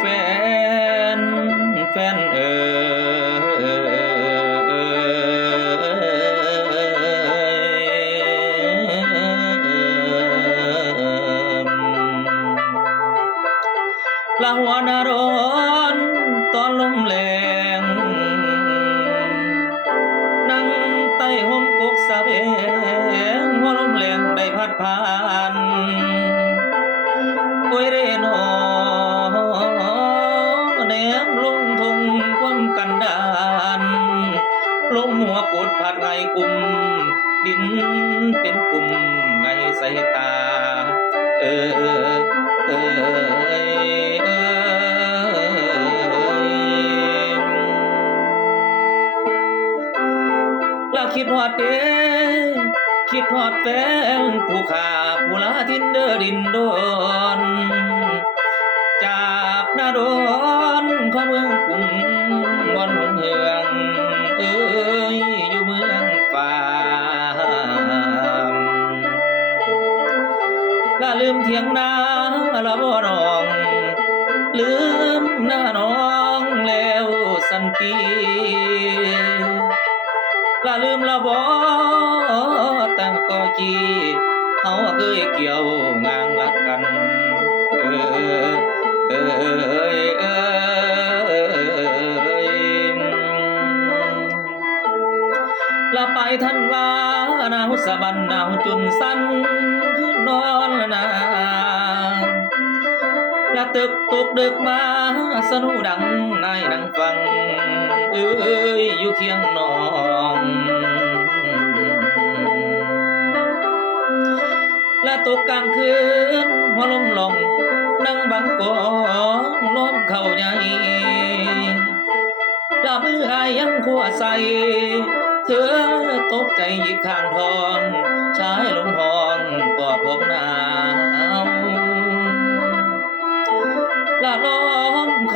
แฟนแฟนเอ่ยละหัวนาร้อนตอนลมแรงนั่งใต้ห่มกกสะเบงหัวลมแรงได้พัดผ่าน หัวกดผัดไงกุมดินเป็นกลุ่มไงใส่ตา เออเออเออลาคิดฮอดเด้คิดฮอดแฟนผู้ขาผู้ลาทินเดอดินโดนจากนาโดนของเมืองกรุงบอนหงเหือง น้อง ลืมหน้าน้องแล้วสันติลาลืมละบ่ตั้งก่อจีเฮาเคยเกี่ยวงางรักกัน เออเอยเอยละไปท่านว่าหนาวสะบันหนาวจนสั่นคือนอน ตึกตกดึกมาสนุดังนายนังฟัง เอ้ยอยู่เคียงน้องและตกกลางคืนหัวลมลงนั่งบังกองล้อมเข้าใหญ่ลามืออายยังขัวใส เธอตกใจหยิกข้างทองชายล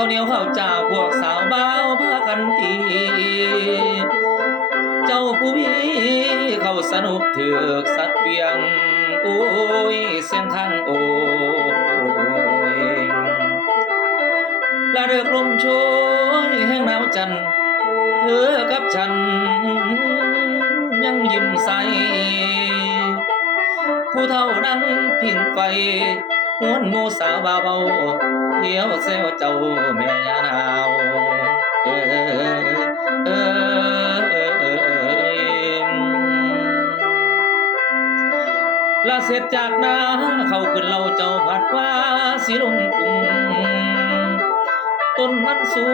าวเหนียวข้าวเจ้าพวกสาวบ้าวพากันตีเจ้าผู้มีเขาสนุกเถือกสัตว์เวียงโอ้ยเสียงทางโอ้ยละเริกลมโชยแห้งหนาวจันเธอกับฉัน ยังยิ้มใส ผู้เท่านั้นพิงไฟหวนหมูสาวบาเบา เที่ยวเซวเจ้าแม่ยานาวเออเออเออเออลาเสร็จจากนาเขาขึ้นเราเจ้าผัดว่าสิลงกรุงต้นมันสู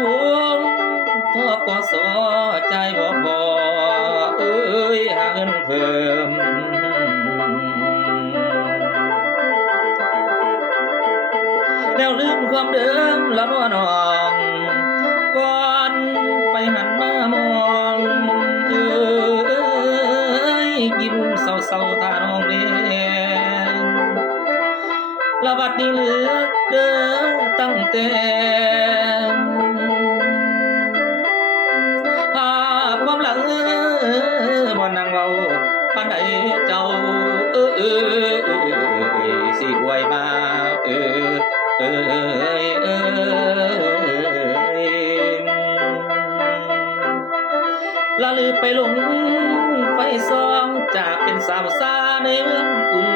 งทอกสอใจบ่พอเอ้ยหาเงินเพิ่ ลืมความเดิมละบ่น้องก่อนไปหันมามองเอ้ยยิ้มเศร้าๆท่าน้องเล่นละบัดนี้เหลือเด้อตั้งแต่ภาพความหลังเอ้อบ่นั่งเว้าปานใดเจ้าเอ้ยสิอวยมาเออ เอ้ยเอ้ยละลือไปหลงไฟซองจากเป็นสาวสาในเมืองกรุง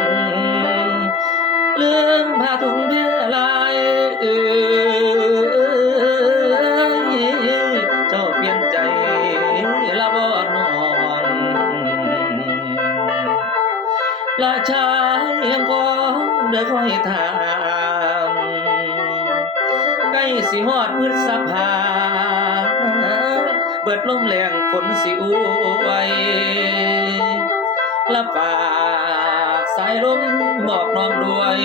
ลืมผ้าถุงเพลายเอ้ยเจ้าเปลี่ยนใจละบ่นอนละชายยังคงเด้อคอยถามใกล้ สิฮอดพืชสภา เบิดลมแรงฝนสิอวยละฝากสายลมบอกน้องด้วย